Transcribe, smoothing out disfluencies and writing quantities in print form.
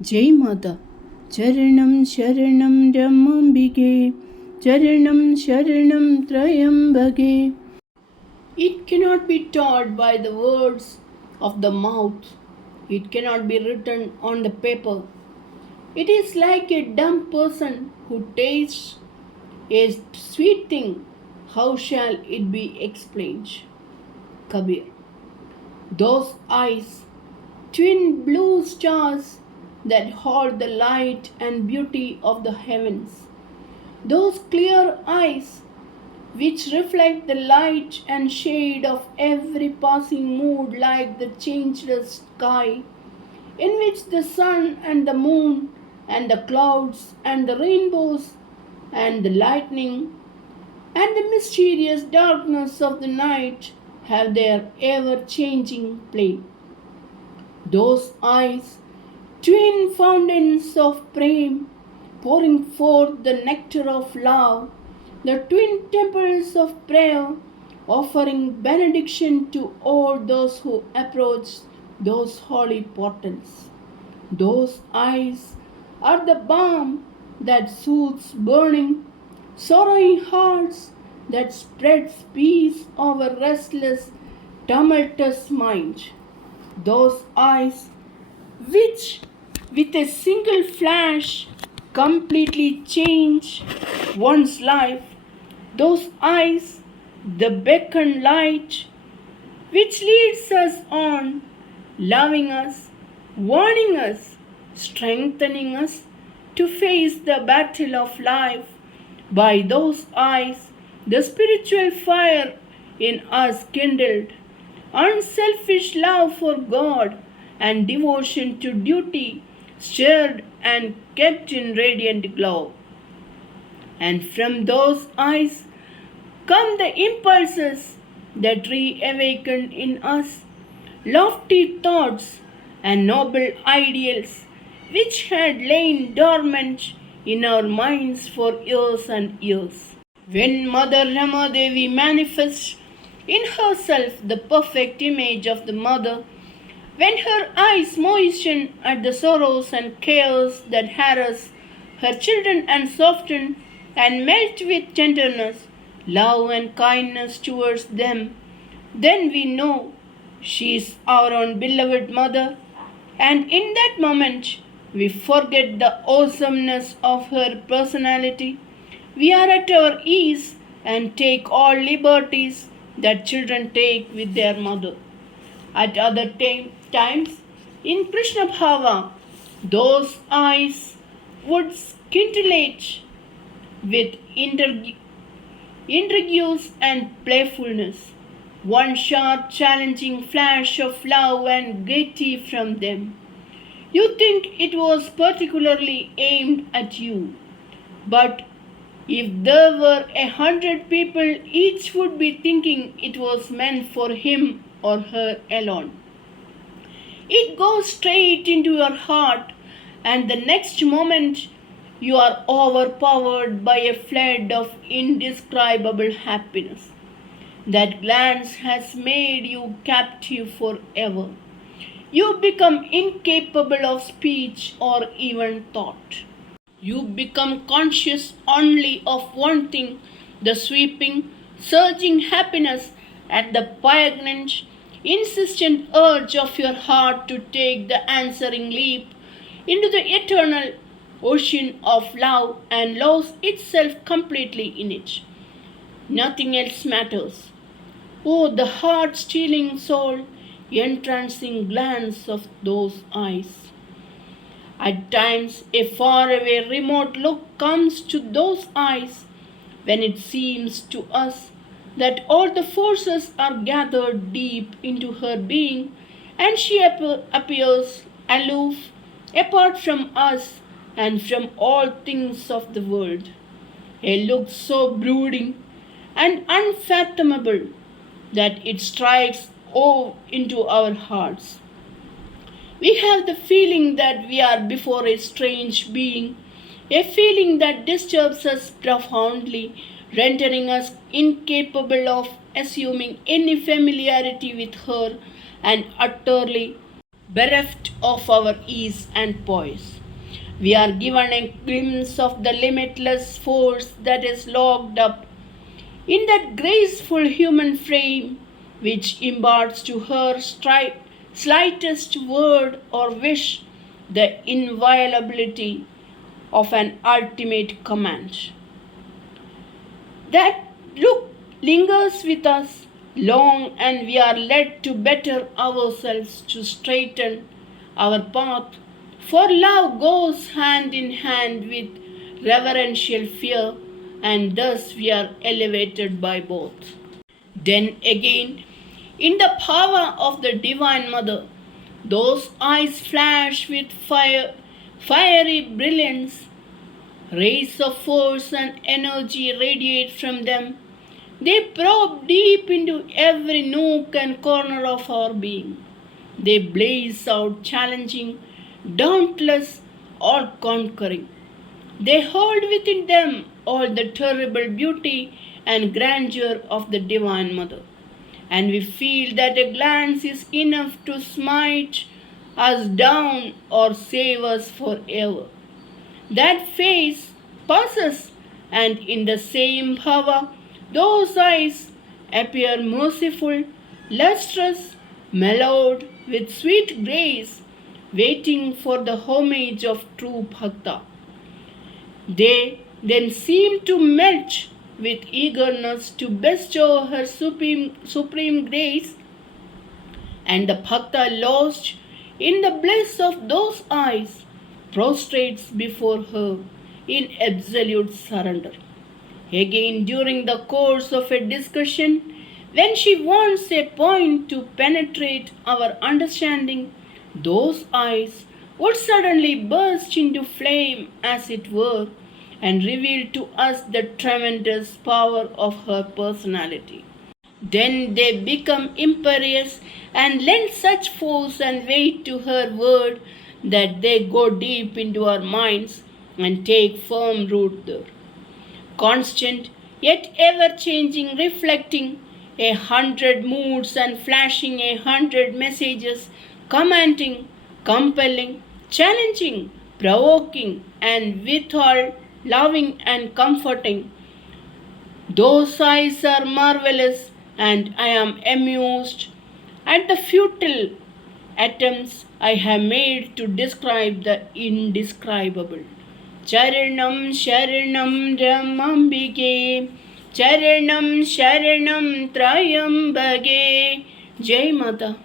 Jai Mata. Charanam Sharanam Ramambige. Charanam Sharanam Trayambage. It cannot be taught by the words of the mouth. It cannot be written on the paper. It is like a dumb person who tastes a sweet thing. How shall it be explained? Kabir. Those eyes, twin blue stars that hold the light and beauty of the heavens. Those clear eyes which reflect the light and shade of every passing mood like the changeless sky, in which the sun and the moon and the clouds and the rainbows and the lightning and the mysterious darkness of the night have their ever-changing play. Those eyes, twin fountains of prema, pouring forth the nectar of love, the twin temples of prayer, offering benediction to all those who approach those holy portals. Those eyes are the balm that soothes burning, sorrowing hearts, that spreads peace over restless, tumultuous mind. Those eyes which, with a single flash, completely change one's life. Those eyes, the beacon light, which leads us on, loving us, warning us, strengthening us to face the battle of life. By those eyes, the spiritual fire in us kindled, unselfish love for God and devotion to duty stirred and kept in radiant glow. And from those eyes come the impulses that reawakened in us lofty thoughts and noble ideals which had lain dormant in our minds for years and years. When Mother Rama Devi manifests in herself the perfect image of the mother, when her eyes moisten at the sorrows and cares that harass her children and soften and melt with tenderness, love and kindness towards them, then we know she is our own beloved mother, and in that moment we forget the awesomeness of her personality. We are at our ease and take all liberties that children take with their mother. At other times, in Krishna Bhava, those eyes would scintillate with intrigues and playfulness. One sharp, challenging flash of love and gaiety from them. You think it was particularly aimed at you, but if there were 100 people, each would be thinking it was meant for him or her alone. It goes straight into your heart, and the next moment you are overpowered by a flood of indescribable happiness. That glance has made you captive forever. You become incapable of speech or even thought. You become conscious only of one thing, the sweeping, surging happiness and the poignant, insistent urge of your heart to take the answering leap into the eternal ocean of love and lose itself completely in it. Nothing else matters. Oh, the heart-stealing soul, entrancing glance of those eyes. At times, a faraway, remote look comes to those eyes when it seems to us that all the forces are gathered deep into her being and she appears aloof, apart from us and from all things of the world. A look so brooding and unfathomable that it strikes awe into our hearts. We have the feeling that we are before a strange being, a feeling that disturbs us profoundly, rendering us incapable of assuming any familiarity with her and utterly bereft of our ease and poise. We are given a glimpse of the limitless force that is locked up in that graceful human frame which imparts to her slightest word or wish the inviolability of an ultimate command. That look lingers with us long, and we are led to better ourselves to straighten our path. For love goes hand in hand with reverential fear, and thus we are elevated by both. Then again, in the power of the Divine Mother, those eyes flash with fiery brilliance. Rays of force and energy radiate from them. They probe deep into every nook and corner of our being. They blaze out challenging, dauntless, or conquering. They hold within them all the terrible beauty and grandeur of the Divine Mother. And we feel that a glance is enough to smite us down or save us forever. That face passes, and in the same power, those eyes appear merciful, lustrous, mellowed with sweet grace, waiting for the homage of true bhakta. They then seem to melt with eagerness to bestow her supreme grace, and the bhakta lost in the bliss of those eyes prostrates before her in absolute surrender. Again, during the course of a discussion, when she wants a point to penetrate our understanding, those eyes would suddenly burst into flame, as it were, and reveal to us the tremendous power of her personality. Then they become imperious and lend such force and weight to her word that they go deep into our minds and take firm root there. Constant, yet ever changing, reflecting 100 moods and flashing 100 messages, commanding, compelling, challenging, provoking, and withal loving and comforting. Those eyes are marvelous, and I am amused at the futile attempts I have made to describe the indescribable. Charanam Sharanam Ramambike, Charanam Sharanam Trayambage. Jai Mata.